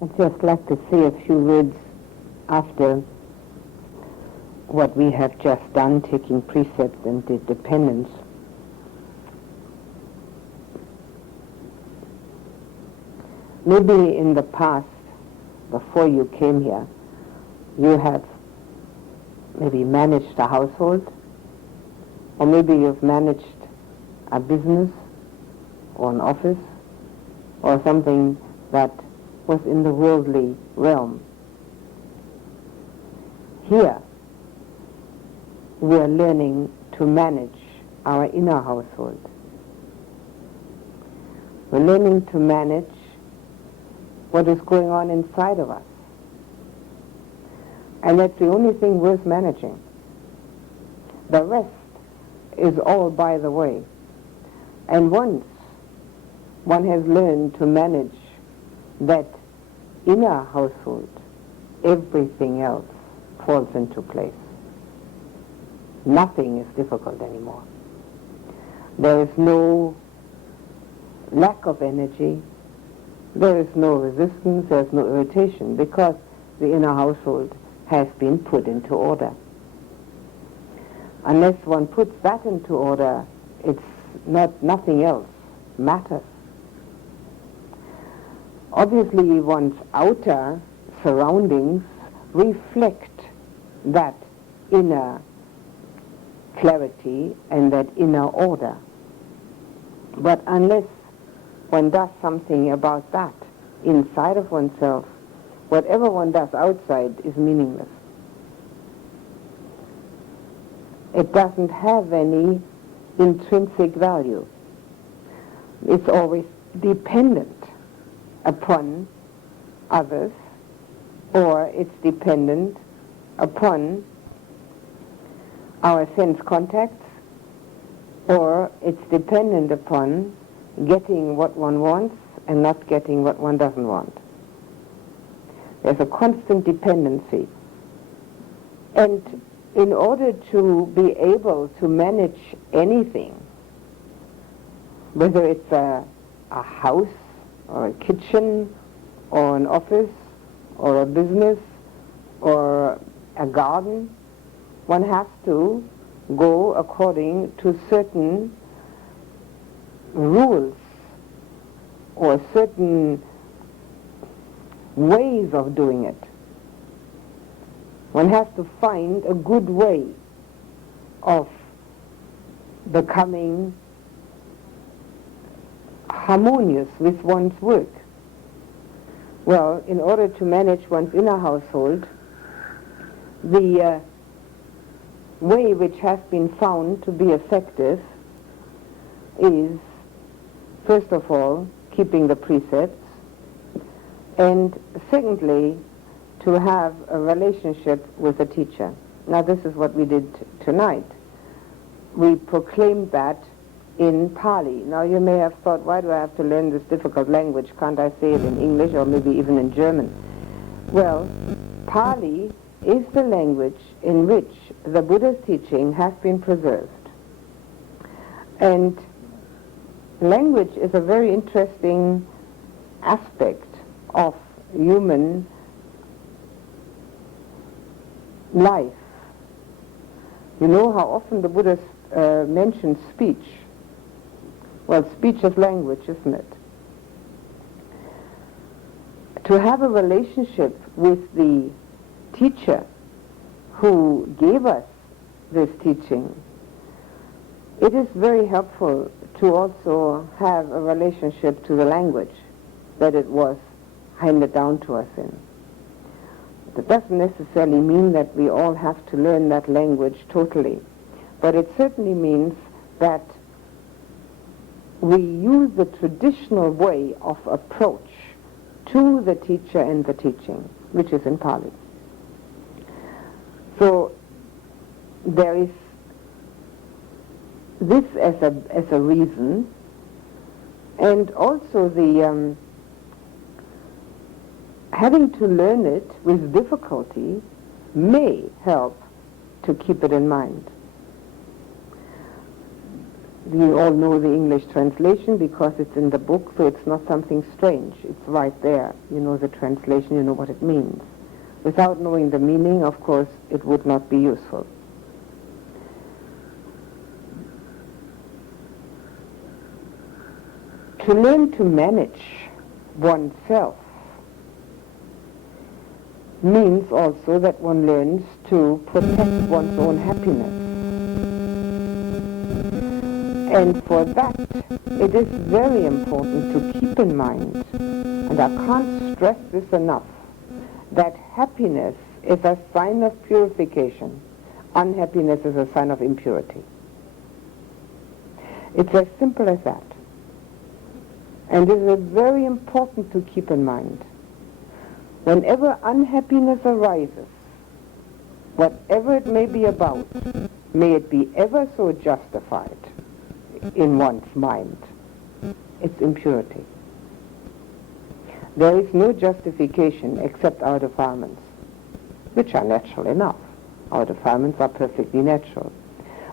I'd just like to say a few words after what we have just done, taking precept and dependence. Maybe in the past, before you came here, you have maybe managed a household, or maybe you've managed a business or an office or something that was in the worldly realm. Here, we are learning to manage our inner household. We're learning to manage what is going on inside of us. And that's the only thing worth managing. The rest is all by the way. And once one has learned to manage that inner household, everything else falls into place. Nothing is difficult anymore. There is no lack of energy. There is no resistance. There is no irritation, because the inner household has been put into order. Unless one puts that into order, nothing else matters. Obviously, one's outer surroundings reflect that inner clarity and that inner order. But unless one does something about that inside of oneself, whatever one does outside is meaningless. It doesn't have any intrinsic value. It's always dependent upon others, or it's dependent upon our sense contacts, or it's dependent upon getting what one wants and not getting what one doesn't want. There's a constant dependency. And in order to be able to manage anything, whether it's a house or a kitchen or an office or a business or a garden, one has to go according to certain rules or certain ways of doing it. One has to find a good way of becoming harmonious with one's work. Well, in order to manage one's inner household, the way which has been found to be effective is, first of all, keeping the precepts, and secondly, to have a relationship with a teacher. Now, this is what we did tonight. We proclaimed that in Pali. Now, you may have thought, why do I have to learn this difficult language? Can't I say it in English or maybe even in German? Well, Pali is the language in which the Buddha's teaching has been preserved. And language is a very interesting aspect of human life. You know how often the Buddha mentions speech. Well, speech is language, isn't it? To have a relationship with the teacher who gave us this teaching, it is very helpful to also have a relationship to the language that it was handed down to us in. That doesn't necessarily mean that we all have to learn that language totally, but it certainly means that we use the traditional way of approach to the teacher and the teaching, which is in Pali. So there is this as a reason, and also the having to learn it with difficulty may help to keep it in mind. You all know the English translation because it's in the book, so it's not something strange. It's right there. You know the translation, you know what it means. Without knowing the meaning, of course, it would not be useful. To learn to manage oneself means also that one learns to protect one's own happiness. And for that, it is very important to keep in mind, and I can't stress this enough, that happiness is a sign of purification. Unhappiness is a sign of impurity. It's as simple as that. And it is very important to keep in mind. Whenever unhappiness arises, whatever it may be about, may it be ever so justified in one's mind, it's impurity. There is no justification except our defilements, which are natural enough. Our defilements are perfectly natural.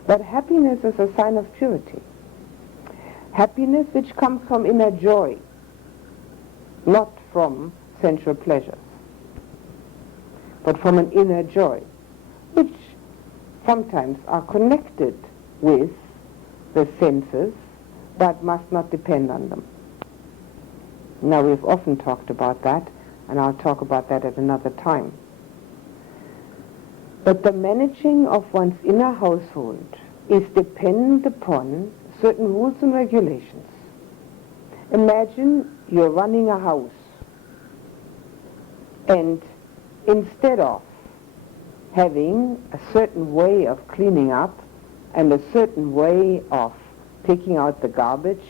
But happiness is a sign of purity. Happiness which comes from inner joy, not from sensual pleasures, but from an inner joy, which sometimes are connected with the senses, but must not depend on them. Now, we've often talked about that, and I'll talk about that at another time. But the managing of one's inner household is dependent upon certain rules and regulations. Imagine you're running a house, and instead of having a certain way of cleaning up and a certain way of taking out the garbage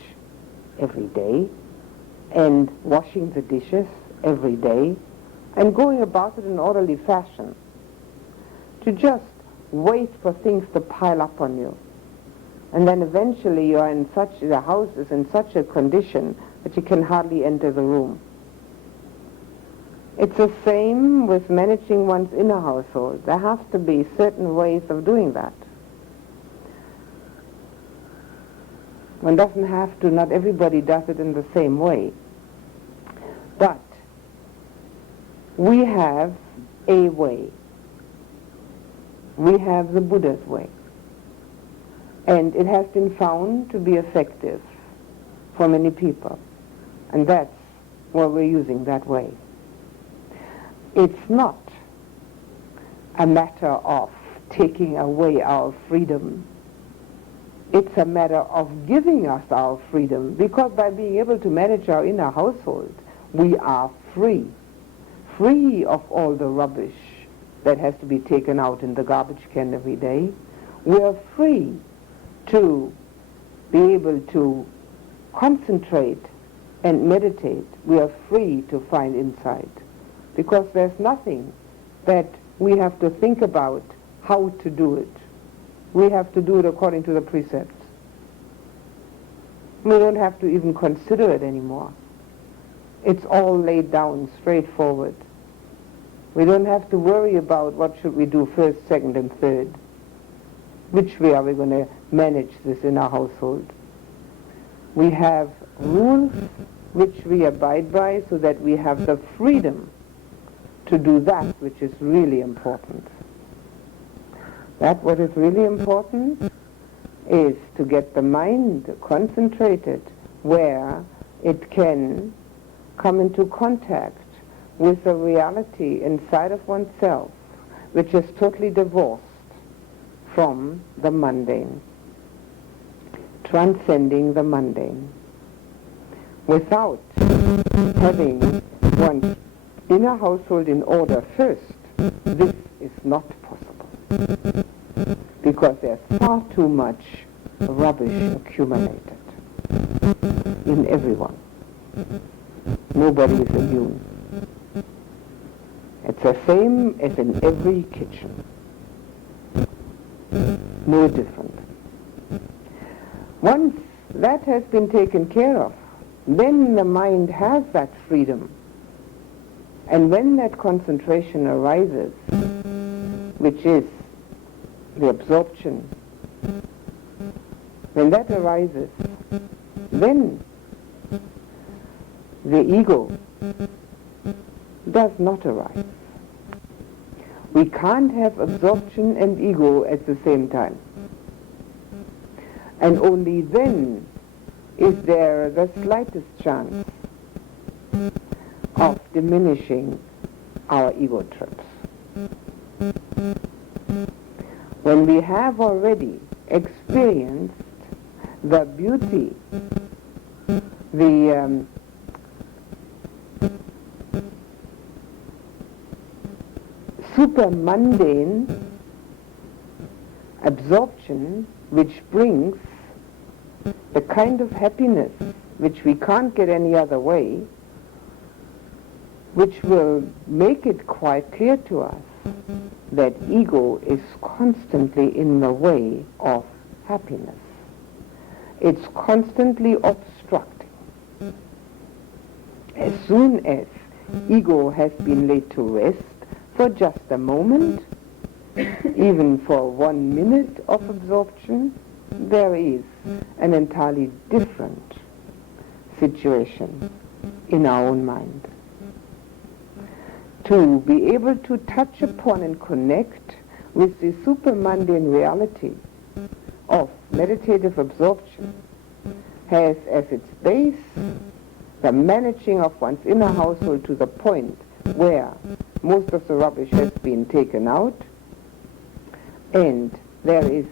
every day and washing the dishes every day and going about it in an orderly fashion, to just wait for things to pile up on you. And then eventually the house is in such a condition that you can hardly enter the room. It's the same with managing one's inner household. There have to be certain ways of doing that. One doesn't have to, not everybody does it in the same way. But we have a way. We have the Buddha's way. And it has been found to be effective for many people. And that's why we're using that way. It's not a matter of taking away our freedom. It's a matter of giving us our freedom, because by being able to manage our inner household, we are free. Free of all the rubbish that has to be taken out in the garbage can every day. We are free to be able to concentrate and meditate. We are free to find insight, because there's nothing that we have to think about how to do it. We have to do it according to the precepts. We don't have to even consider it anymore. It's all laid down straightforward. We don't have to worry about what should we do first, second, and third. Which way are we going to manage this in our household? We have rules which we abide by so that we have the freedom to do that which is really important. That what is really important is to get the mind concentrated where it can come into contact with a reality inside of oneself which is totally divorced from the mundane, transcending the mundane. Without having one's inner household in order first, this is not possible, because there's far too much rubbish accumulated in everyone. Nobody is immune. It's the same as in every kitchen. No different. Once that has been taken care of, then the mind has that freedom. And when that concentration arises, which is the absorption when that arises, then the ego does not arise. We can't have absorption and ego at the same time. And only then is there the slightest chance of diminishing our ego trips. When we have already experienced the beauty, the super mundane absorption which brings the kind of happiness which we can't get any other way, which will make it quite clear to us that ego is constantly in the way of happiness. It's constantly obstructing. As soon as ego has been laid to rest for just a moment, even for 1 minute of absorption, there is an entirely different situation in our own mind. To be able to touch upon and connect with the super-mundane reality of meditative absorption has as its base the managing of one's inner household to the point where most of the rubbish has been taken out and there is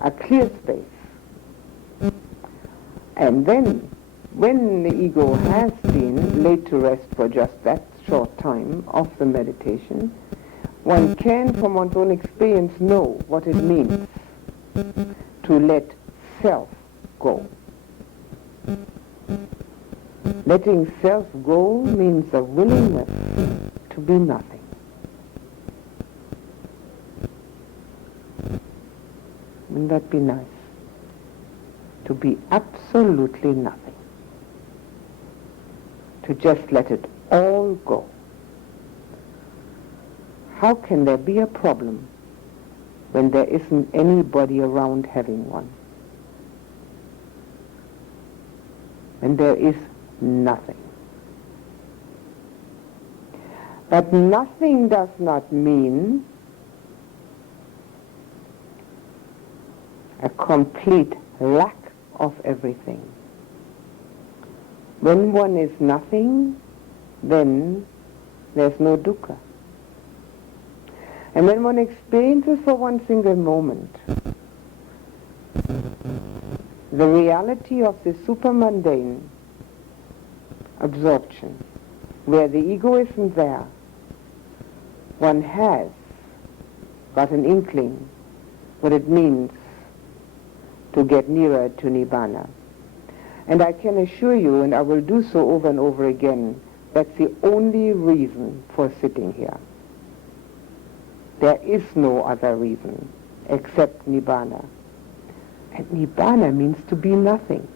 a clear space. And then, when the ego has been laid to rest for just that short time of the meditation, one can, from one's own experience, know what it means to let self go. Letting self go means a willingness to be nothing. Wouldn't that be nice? To be absolutely nothing. To just let it all go. How can there be a problem when there isn't anybody around having one? When there is nothing. But nothing does not mean a complete lack of everything. When one is nothing, then there's no dukkha. And when one experiences for one single moment the reality of the supermundane absorption, where the ego isn't there, one has got an inkling what it means to get nearer to Nibbana. And I can assure you, and I will do so over and over again, that's the only reason for sitting here. There is no other reason except Nibbana. And Nibbana means to be nothing.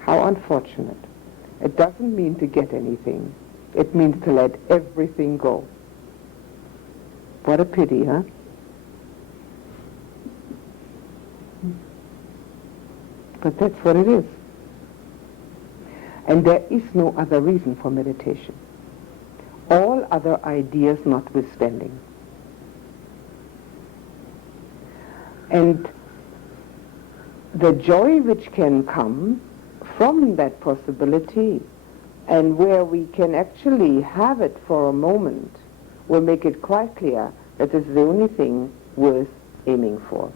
How unfortunate. It doesn't mean to get anything. It means to let everything go. What a pity, huh? But that's what it is. And there is no other reason for meditation. All other ideas notwithstanding. And the joy which can come from that possibility, and where we can actually have it for a moment, will make it quite clear that this is the only thing worth aiming for.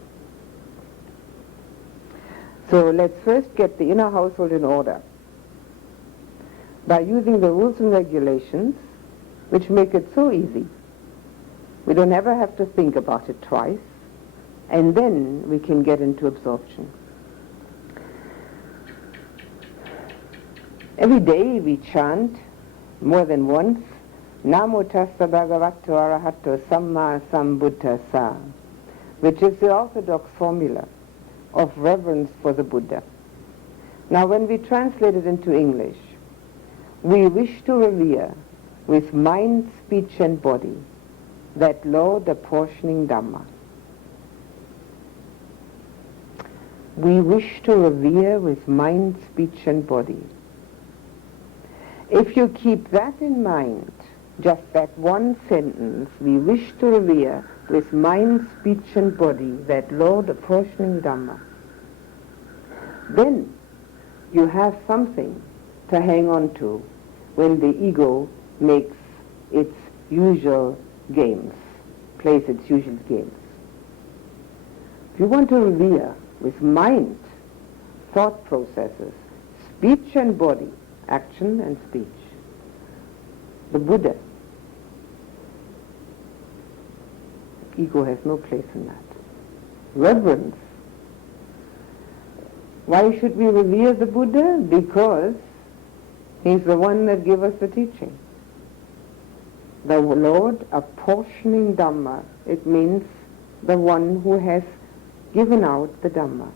So let's first get the inner household in order by using the rules and regulations which make it so easy. We don't ever have to think about it twice, and then we can get into absorption. Every day we chant more than once, Namo Tassa Bhagavato Arahato Samma Sambuddhassa, which is the orthodox formula of reverence for the Buddha. Now when we translate it into English, we wish to revere with mind, speech and body that Lord apportioning Dhamma. we wish to revere with mind, speech and body. If you keep that in mind, just that one sentence, we wish to revere with mind, speech and body, that Lord apportioning Dhamma, then you have something to hang on to when the ego makes its usual games, plays its usual games. If you want to revere with mind, thought processes, speech and body, action and speech, the Buddha, ego has no place in that. Reverence. Why should we revere the Buddha? Because he's the one that gave us the teaching. The Lord apportioning Dhamma, it means the one who has given out the Dhamma.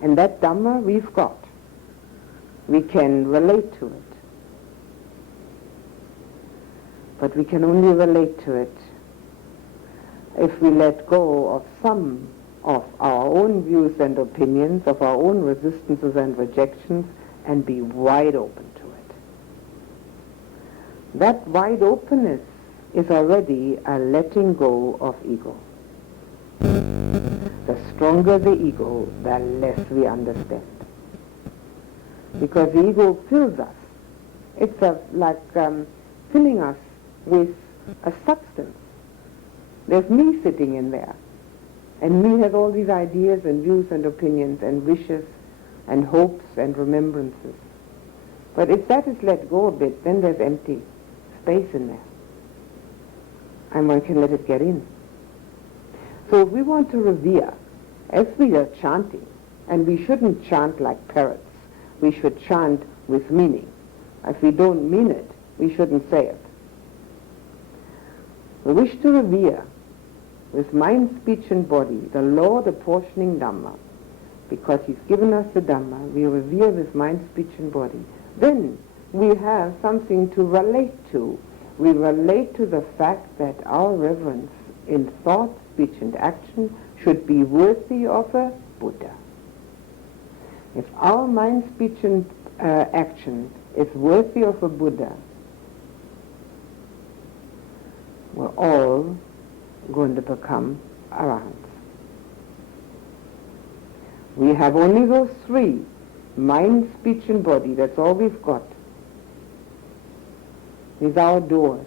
And that Dhamma we've got. We can relate to it. But we can only relate to it if we let go of some of our own views and opinions, of our own resistances and rejections, and be wide open to it. That wide openness is already a letting go of ego. The stronger the ego, the less we understand. Because the ego fills us. It's like filling us with a substance. There's me sitting in there. And me has all these ideas and views and opinions and wishes and hopes and remembrances. But if that is let go a bit, then there's empty space in there. And one can let it get in. So if we want to revere, as we are chanting, and we shouldn't chant like parrots, we should chant with meaning. If we don't mean it, we shouldn't say it. We wish to revere with mind, speech and body, the Lord apportioning Dhamma, because he's given us the Dhamma, we revere with mind, speech and body. Then we have something to relate to. We relate to the fact that our reverence in thought, speech and action should be worthy of a Buddha. If our mind, speech and action is worthy of a Buddha, we're all going to become arahants. We have only those three, mind, speech and body, that's all we've got. These are our doors.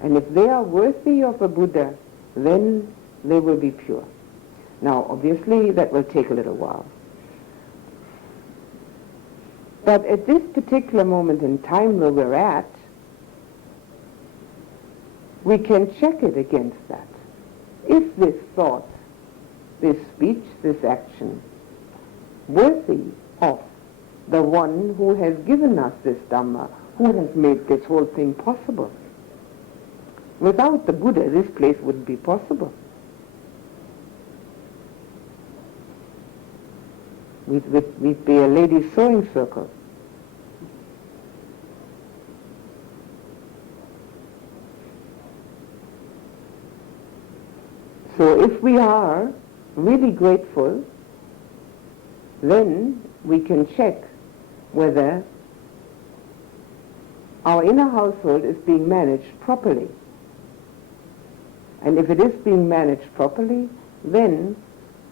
And if they are worthy of a Buddha, then they will be pure. Now, obviously, that will take a little while. But at this particular moment in time where we're at, we can check it against that. If this thought, this speech, this action, worthy of the one who has given us this Dhamma, who has made this whole thing possible. Without the Buddha, this place wouldn't be possible. We'd be a ladies' sewing circle. So if we are really grateful, then we can check whether our inner household is being managed properly. And if it is being managed properly, then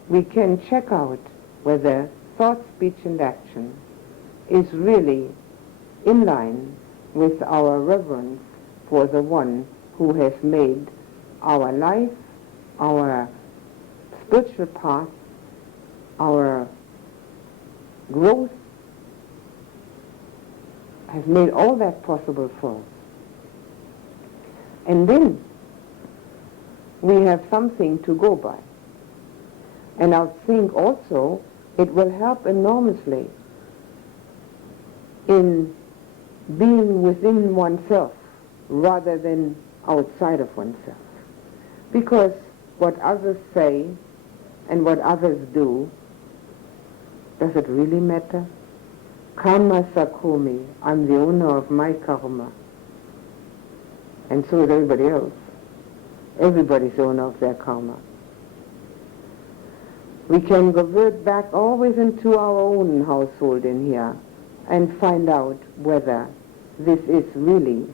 we can check out whether thought, speech and action is really in line with our reverence for the one who has made our life, our spiritual path, our growth, has made all that possible for us. And then we have something to go by. And I think also it will help enormously in being within oneself rather than outside of oneself. Because what others say and what others do, does it really matter? Karma sakumi, I'm the owner of my karma. And so is everybody else. Everybody's owner of their karma. We can revert back always into our own household in here and find out whether this is really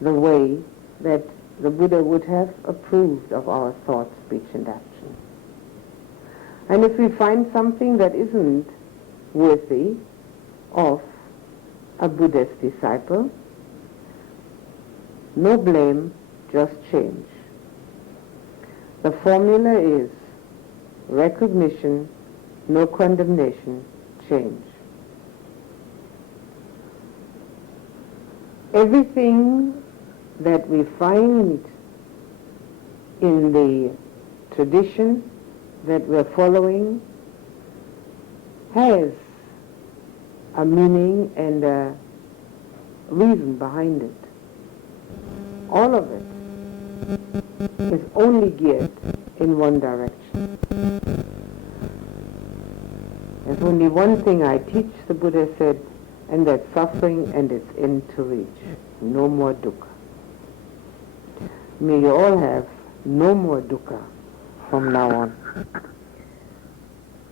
the way that the Buddha would have approved of our thought, speech, and action. And if we find something that isn't worthy of a Buddhist disciple, no blame, just change. The formula is recognition, no condemnation, change. Everything that we find in the tradition that we're following has a meaning and a reason behind it. All of it is only geared in one direction. There's only one thing I teach, the Buddha said, and that's suffering and its end to reach. No more dukkha. May you all have no more dukkha from now on.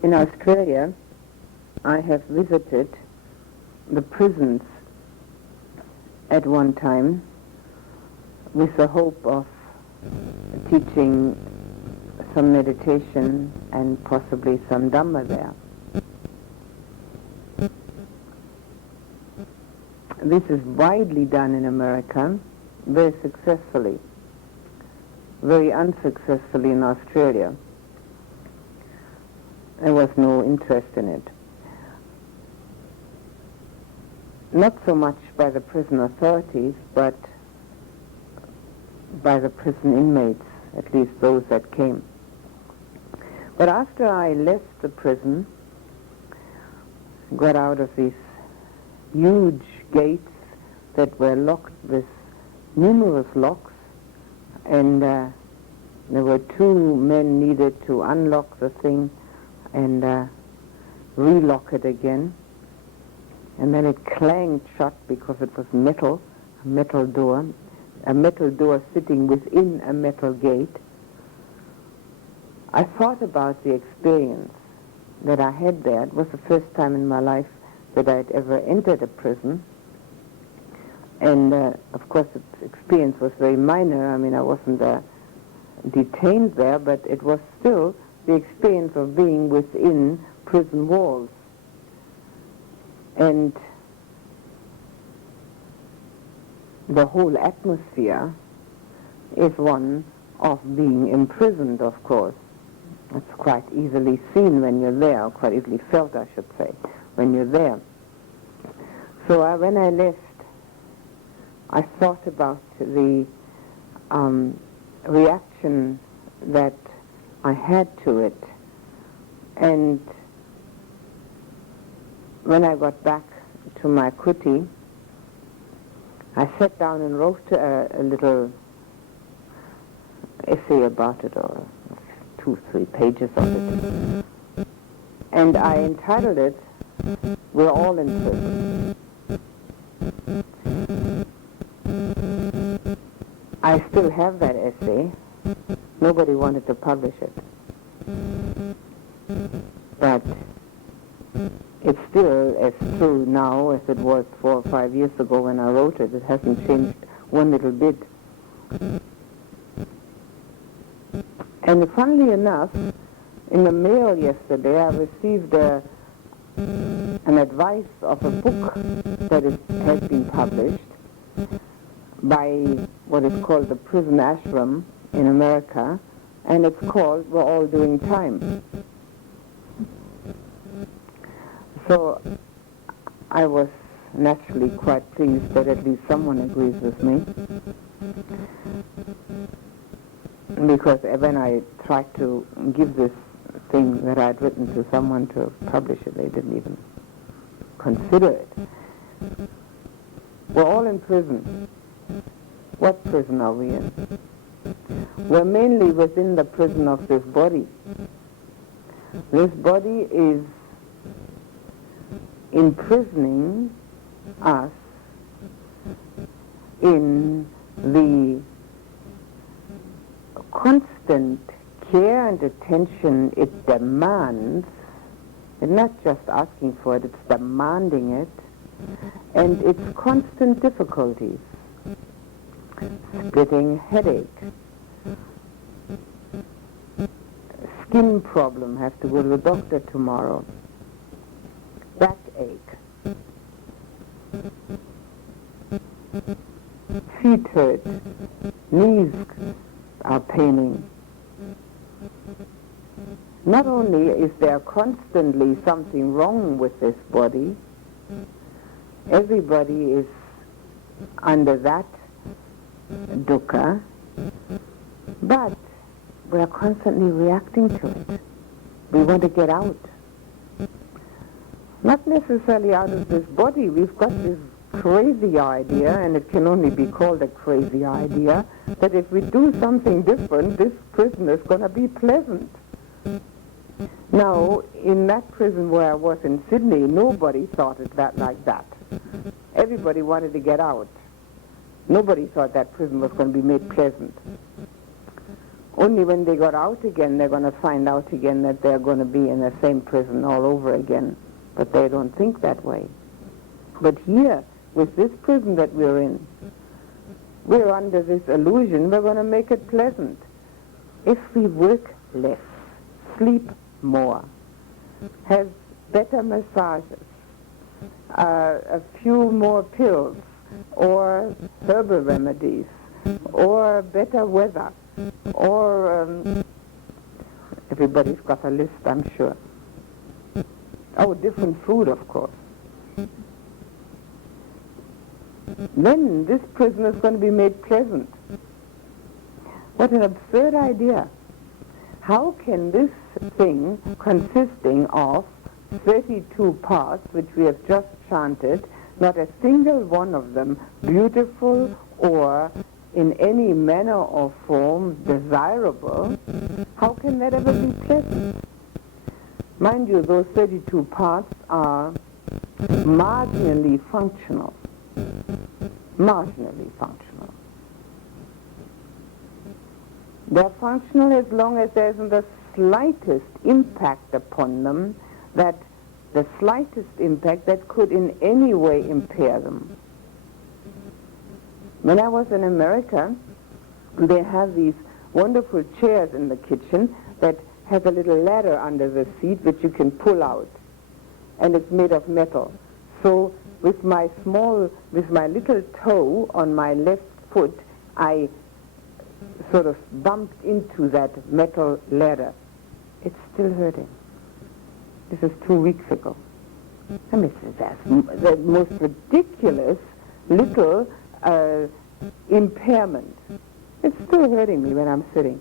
In Australia, I have visited the prisons at one time with the hope of teaching some meditation and possibly some Dhamma there. This is widely done in America, very successfully, very unsuccessfully in Australia. There was no interest in it. Not so much by the prison authorities, but by the prison inmates, at least those that came. But after I left the prison, got out of these huge gates that were locked with numerous locks, and there were 2 men needed to unlock the thing and relock it again. And then it clanged shut because it was metal, a metal door sitting within a metal gate. I thought about the experience that I had there. It was the first time in my life that I'd ever entered a prison. And of course the experience was very minor. I mean, I wasn't detained there, but it was still the experience of being within prison walls. And the whole atmosphere is one of being imprisoned, of course. It's quite easily seen when you're there, or quite easily felt, I should say, when you're there. So when I left, I thought about the reaction that I had to it. And when I got back to my kuti, I sat down and wrote a little essay about it, or 2-3 pages of it. And I entitled it, "We're All in Prison." I still have that essay. Nobody wanted to publish it. But it's still as true now as it was 4 or 5 years ago when I wrote it. It hasn't changed one little bit. And funnily enough, in the mail yesterday I received an advice of a book that has been published by what is called the Prison Ashram in America, and it's called "We're All Doing Time." So I was naturally quite pleased that at least someone agrees with me, because when I tried to give this thing that I'd written to someone to publish it, they didn't even consider it. We're all in prison. What prison are we in? We're mainly within the prison of this body. This body is imprisoning us in the constant care and attention it demands, it's not just asking for it, it's demanding it, and its constant difficulties, splitting headache, skin problem, have to go to the doctor tomorrow, backache, feet hurt, knees are paining. Not only is there constantly something wrong with this body, everybody is under that dukkha, but we are constantly reacting to it. We want to get out. Not necessarily out of this body. We've got this crazy idea, and it can only be called a crazy idea, that if we do something different, this prison is going to be pleasant. Now, in that prison where I was in Sydney, nobody thought it like that. Everybody wanted to get out. Nobody thought that prison was going to be made pleasant. Only when they got out again, they're going to find out again that they're going to be in the same prison all over again. But they don't think that way. But here, with this prison that we're in, we're under this illusion we're going to make it pleasant. If we work less, sleep more, have better massages, a few more pills, or herbal remedies, or better weather, or everybody's got a list, I'm sure. Oh, different food, of course. Then this prison is going to be made pleasant. What an absurd idea. How can this thing, consisting of 32 parts, which we have just chanted, not a single one of them beautiful or in any manner or form desirable, how can that ever be pleasant? Mind you, those 32 parts are marginally functional. Marginally functional. They're functional as long as there isn't the slightest impact upon them, that the slightest impact that could in any way impair them. When I was in America, they have these wonderful chairs in the kitchen that has a little ladder under the seat which you can pull out, and it's made of metal. So with my little toe on my left foot, I sort of bumped into that metal ladder. It's still hurting. This is 2 weeks ago. I mean, that's the most ridiculous little impairment. It's still hurting me when I'm sitting.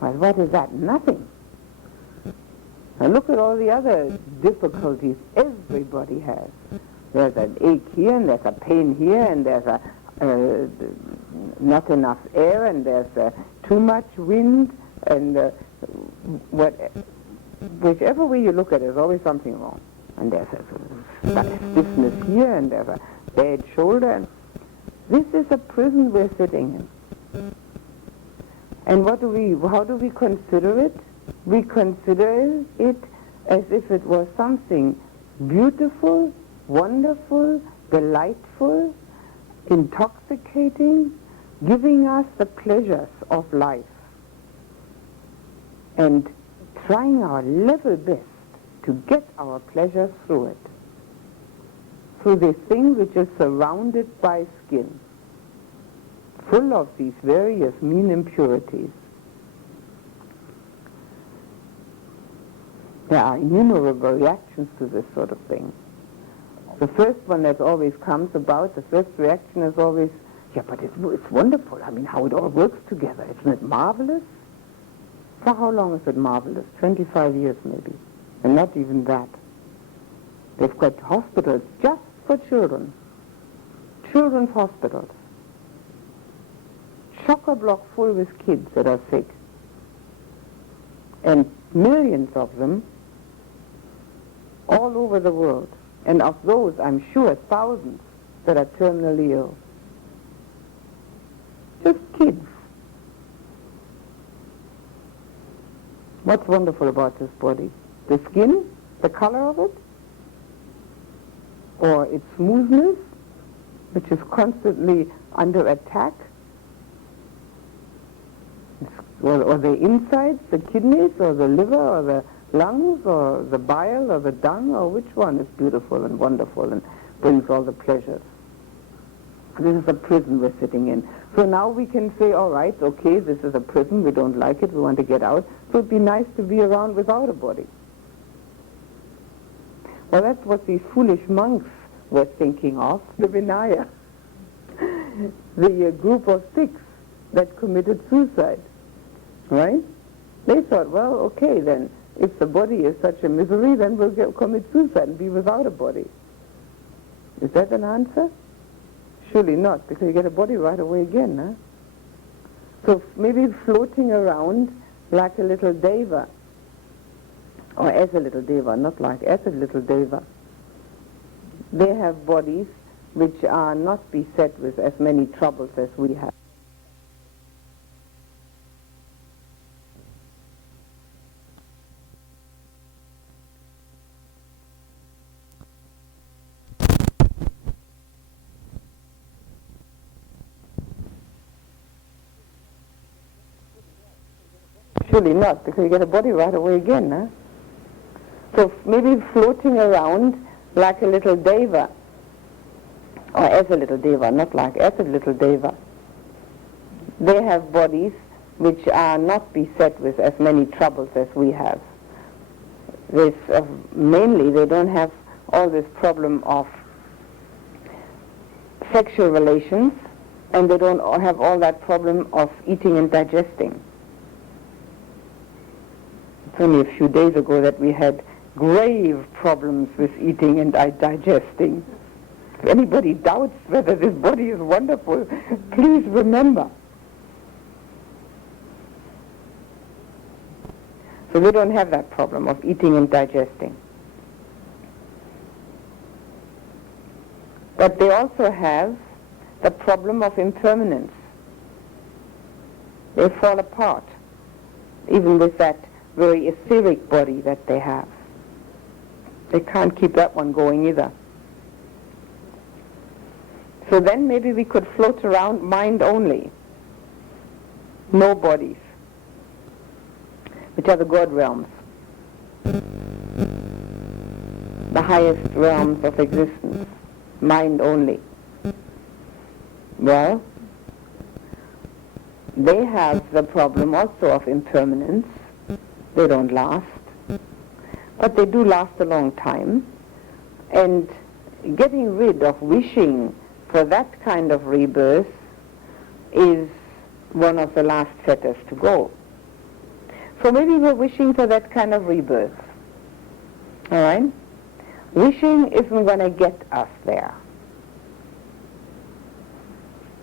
Well, what is that? Nothing. Now look at all the other difficulties everybody has. There's an ache here, and there's a pain here, and there's not enough air, and there's too much wind, and whichever way you look at it, there's always something wrong. And there's a stiffness here, and there's a bad shoulder. And this is a prison we're sitting in. And how do we consider it? We consider it as if it was something beautiful, wonderful, delightful, intoxicating, giving us the pleasures of life, and trying our level best to get our pleasures through it, through this thing which is surrounded by skin, full of these various mean impurities. There are innumerable reactions to this sort of thing. The first one that always comes about, the first reaction is always, yeah, but it's wonderful. I mean, how it all works together. Isn't it marvelous? For how long is it marvelous? 25 years maybe. And not even that. They've got hospitals just for children. Children's hospitals. Chock-a-block full with kids that are sick. And millions of them all over the world. And of those, I'm sure, thousands that are terminally ill. Just kids. What's wonderful about this body? The skin, the color of it, or its smoothness, which is constantly under attack, or the insides, the kidneys, or the liver, or the lungs, or the bile, or the dung, or which one is beautiful and wonderful and brings all the pleasures? This is a prison we're sitting in. So now we can say, all right, okay, this is a prison, we don't like it, we want to get out, so it'd be nice to be around without a body. Well, that's what these foolish monks were thinking of, the Vinaya, the group of 6 that committed suicide, right? They thought, well, okay, then, if the body is such a misery, then we'll commit suicide and be without a body. Is that an answer? Surely not, because you get a body right away again, huh? So maybe floating around like a little deva, or as a little deva, not like as a little deva. They have bodies which are not beset with as many troubles as we have. Surely not, because you get a body right away again, huh? So maybe floating around like a little deva, or as a little deva, not like as a little deva. They have bodies which are not beset with as many troubles as we have. Mainly they don't have all this problem of sexual relations, and they don't have all that problem of eating and digesting. It's only a few days ago that we had grave problems with eating and digesting. If anybody doubts whether this body is wonderful, please remember. So we don't have that problem of eating and digesting. But they also have the problem of impermanence. They fall apart, even with that very etheric body that they have. They can't keep that one going either. So then maybe we could float around mind only, no bodies, which are the God realms, the highest realms of existence, mind only. Well, they have the problem also of impermanence. They don't last, but they do last a long time, and getting rid of wishing for that kind of rebirth is one of the last fetters to go. So maybe we're wishing for that kind of rebirth, all right? Wishing isn't going to get us there.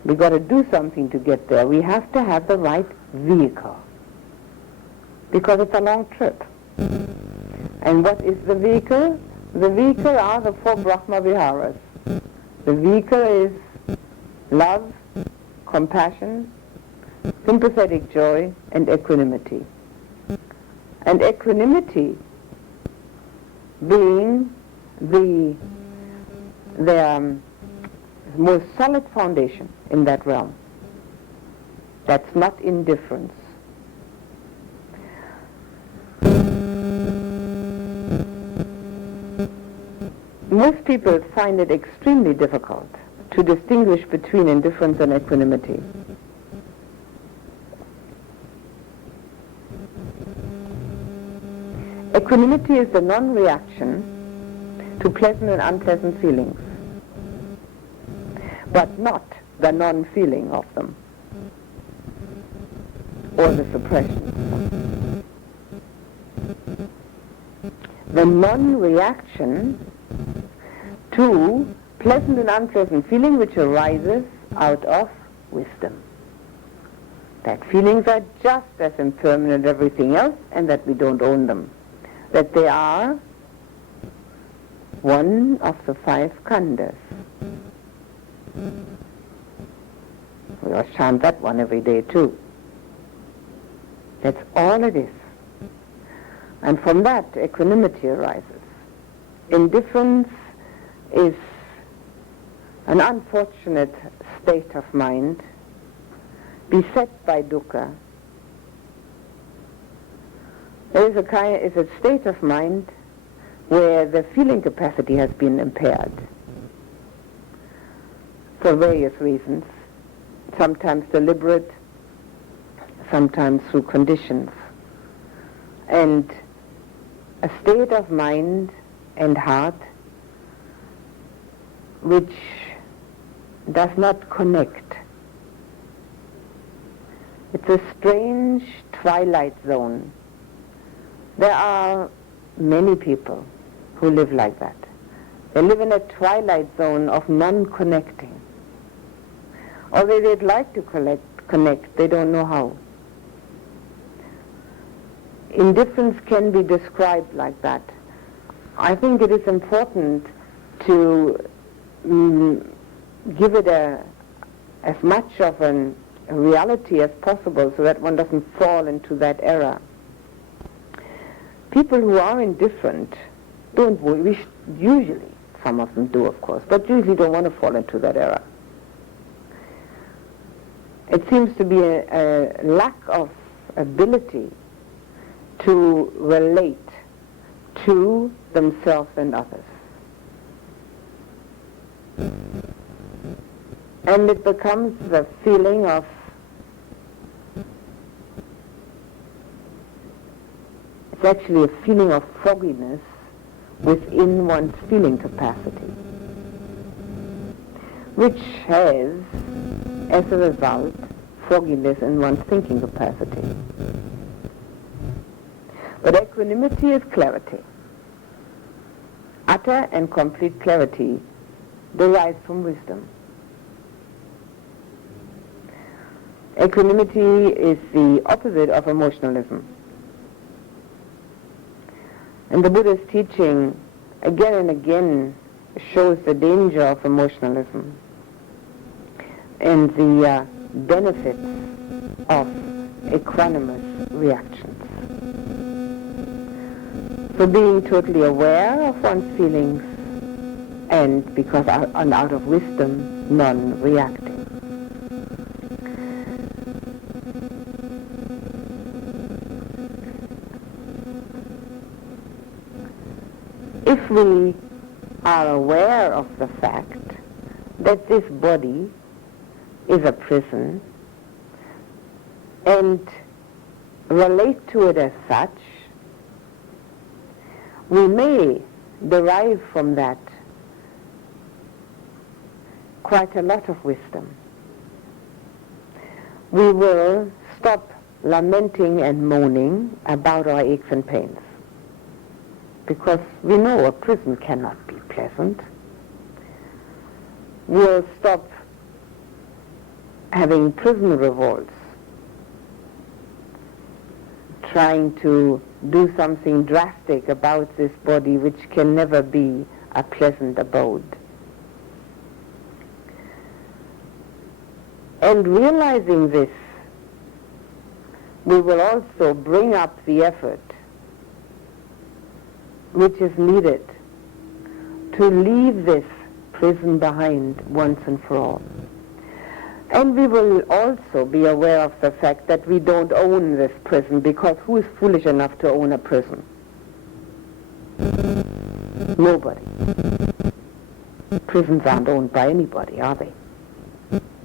We've got to do something to get there. We have to have the right vehicle, because it's a long trip. And what is the vehicle? The vehicle are the 4 Brahma Viharas. The vehicle is love, compassion, sympathetic joy, and equanimity. And equanimity being the most solid foundation in that realm. That's not indifference. Most people find it extremely difficult to distinguish between indifference and equanimity. Equanimity is the non-reaction to pleasant and unpleasant feelings, but not the non-feeling of them or the suppression. The non-reaction to pleasant and unpleasant feeling which arises out of wisdom. That feelings are just as impermanent as everything else, and that we don't own them. That they are one of the 5 khandhas. We all chant that one every day too. That's all it is. And from that, equanimity arises. Indifference is an unfortunate state of mind, beset by dukkha. It is a state of mind where the feeling capacity has been impaired for various reasons, sometimes deliberate, sometimes through conditions. And a state of mind and heart which does not connect. It's a strange twilight zone. There are many people who live like that. They live in a twilight zone of non-connecting. Although they'd like to connect, they don't know how. Indifference can be described like that. I think it is important to give it as much of a reality as possible so that one doesn't fall into that error. People who are indifferent don't wish, usually, some of them do of course, but usually don't want to fall into that error. It seems to be a lack of ability to relate to themselves and others. And it becomes the feeling of it's actually a feeling of fogginess within one's feeling capacity, which has, as a result, fogginess in one's thinking capacity. But equanimity is clarity. Utter and complete clarity derives from wisdom. Equanimity is the opposite of emotionalism. And the Buddha's teaching again and again shows the danger of emotionalism and the benefits of equanimous reactions. So being totally aware of one's feelings and, because out of wisdom, non-reacting. If we are aware of the fact that this body is a prison and relate to it as such, we may derive from that quite a lot of wisdom. We will stop lamenting and moaning about our aches and pains, because we know a prison cannot be pleasant. We'll stop having prison revolts, trying to do something drastic about this body which can never be a pleasant abode. And realizing this, we will also bring up the effort which is needed to leave this prison behind once and for all. And we will also be aware of the fact that we don't own this prison, because who is foolish enough to own a prison? Nobody. Prisons aren't owned by anybody, are they?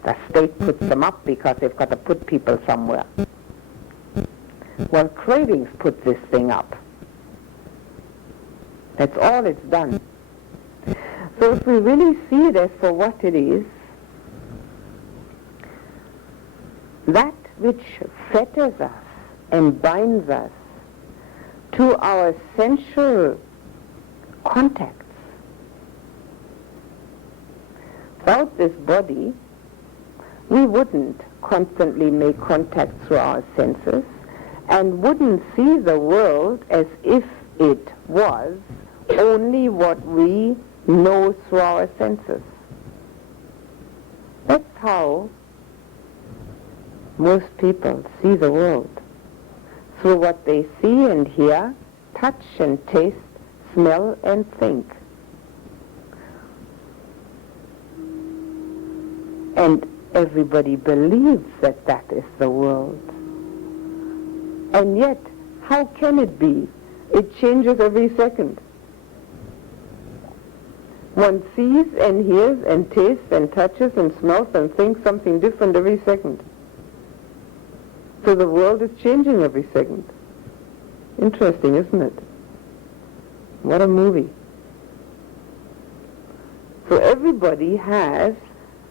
The state puts them up because they've got to put people somewhere. Well, cravings put this thing up. That's all it's done. So if we really see it as for what it is, that which fetters us and binds us to our sensual contacts. Without this body, we wouldn't constantly make contact through our senses and wouldn't see the world as if it was only what we know through our senses. That's how most people see the world, through what they see and hear, touch and taste, smell and think. And everybody believes that that is the world. And yet, how can it be? It changes every second. One sees and hears and tastes and touches and smells and thinks something different every second. So the world is changing every second. Interesting, isn't it? What a movie. So everybody has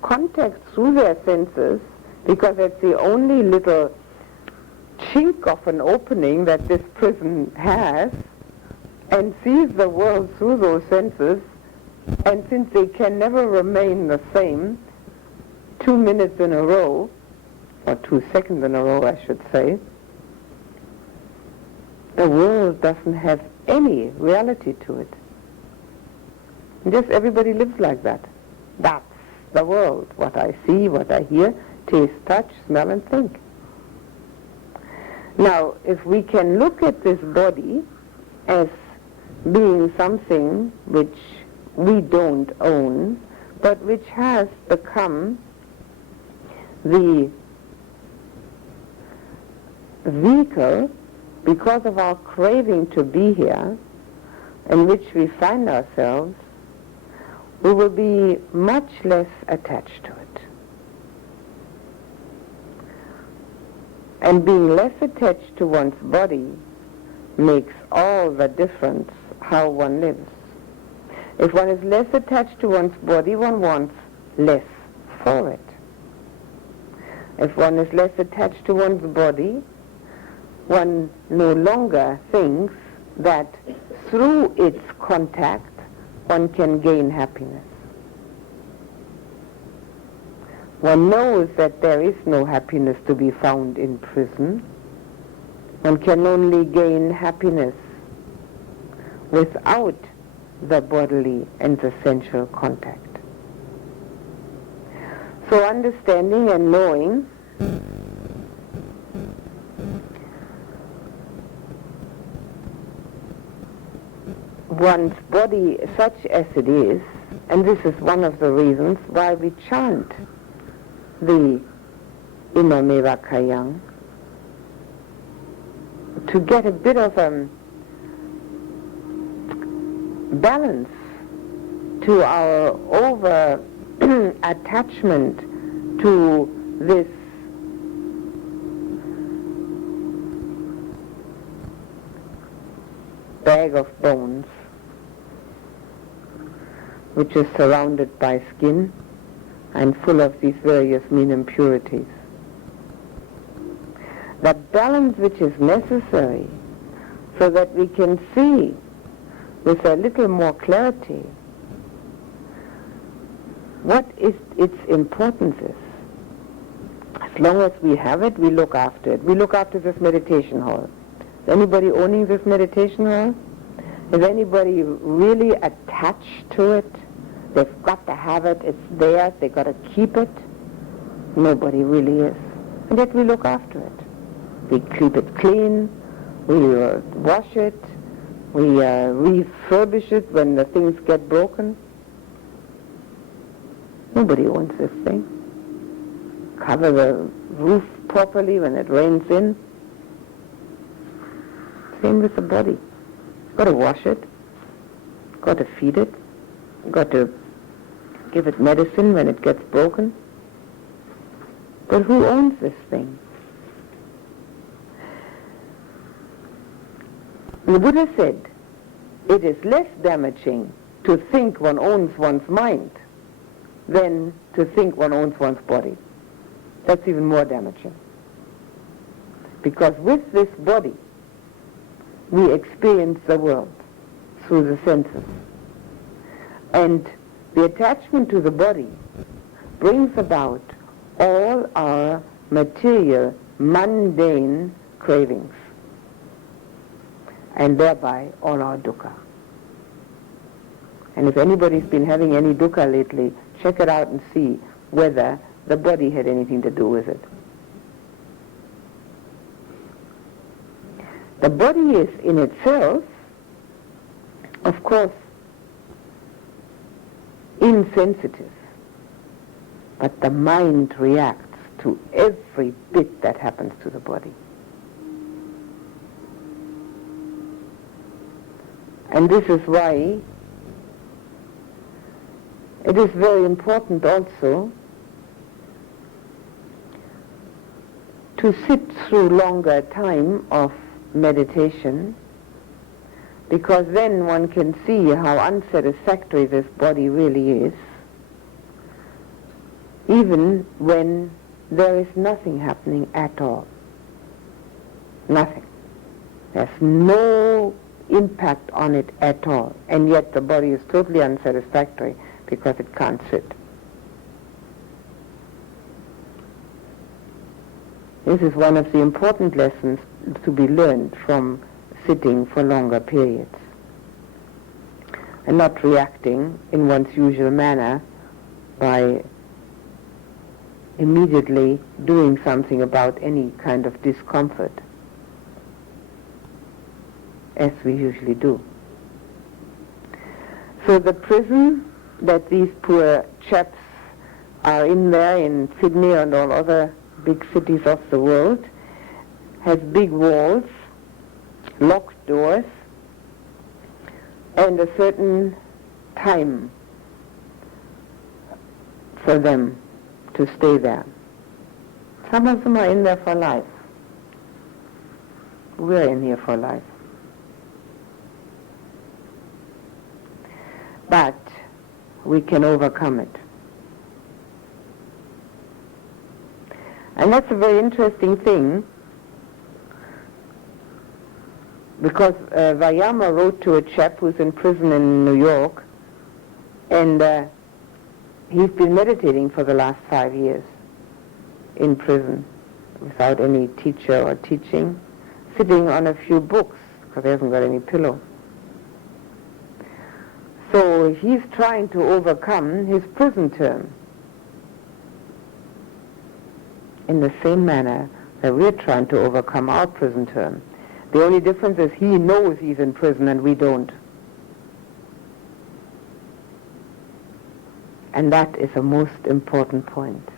contact through their senses, because it's the only little chink of an opening that this prison has, and sees the world through those senses. And since they can never remain the same 2 minutes in a row, or 2 seconds in a row, I should say, the world doesn't have any reality to it. And just everybody lives like that. That's the world, what I see, what I hear, taste, touch, smell, and think. Now, if we can look at this body as being something which we don't own, but which has become the vehicle, because of our craving to be here, in which we find ourselves, we will be much less attached to it. And being less attached to one's body makes all the difference how one lives. If one is less attached to one's body, one wants less for it. If one is less attached to one's body, one no longer thinks that through its contact one can gain happiness. One knows that there is no happiness to be found in prison. One can only gain happiness without the bodily and the sensual contact. So understanding and knowing one's body such as it is, and this is one of the reasons why we chant the Imameva Kayang, to get a bit of a balance to our over attachment to this bag of bones, which is surrounded by skin and full of these various mean impurities. The balance which is necessary so that we can see with a little more clarity what its importance is. As long as we have it, we look after it. We look after this meditation hall. Is anybody owning this meditation hall? Is anybody really attached to it? They've got to have it, it's theirs, they've got to keep it. Nobody really is. And yet we look after it. We keep it clean, we wash it, we refurbish it when the things get broken. Nobody owns this thing. Cover the roof properly when it rains in. Same with the body. Got to wash it, got to feed it, got to give it medicine when it gets broken. But who owns this thing? The Buddha said, it is less damaging to think one owns one's mind than to think one owns one's body. That's even more damaging. Because with this body, we experience the world through the senses. And the attachment to the body brings about all our material, mundane cravings, and thereby all our dukkha. And if anybody's been having any dukkha lately, check it out and see whether the body had anything to do with it. The body is in itself of course, insensitive, but the mind reacts to every bit that happens to the body. And this is why it is very important also to sit through longer time of meditation, because then one can see how unsatisfactory this body really is, even when there is nothing happening at all. Nothing. There's no impact on it at all, and yet the body is totally unsatisfactory because it can't sit. This is one of the important lessons to be learned from sitting for longer periods and not reacting in one's usual manner by immediately doing something about any kind of discomfort, as we usually do. So the prison that these poor chaps are in there in Sydney and all other big cities of the world has big walls, locked doors, and a certain time for them to stay there. Some of them are in there for life. We're in here for life. But we can overcome it. And that's a very interesting thing, because Vayama wrote to a chap who's in prison in New York, and he's been meditating for the last 5 years in prison without any teacher or teaching, sitting on a few books because he hasn't got any pillow. So he's trying to overcome his prison term in the same manner that we're trying to overcome our prison term. The only difference is he knows he's in prison and we don't. And that is a most important point.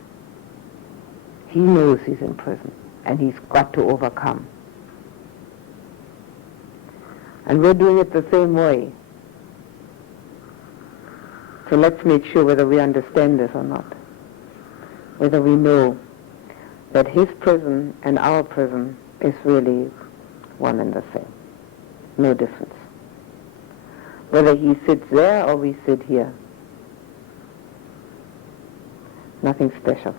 He knows he's in prison and he's got to overcome. And we're doing it the same way. So let's make sure whether we understand this or not. Whether we know that his prison and our prison is really one and the same. No difference. Whether he sits there or we sit here. Nothing special.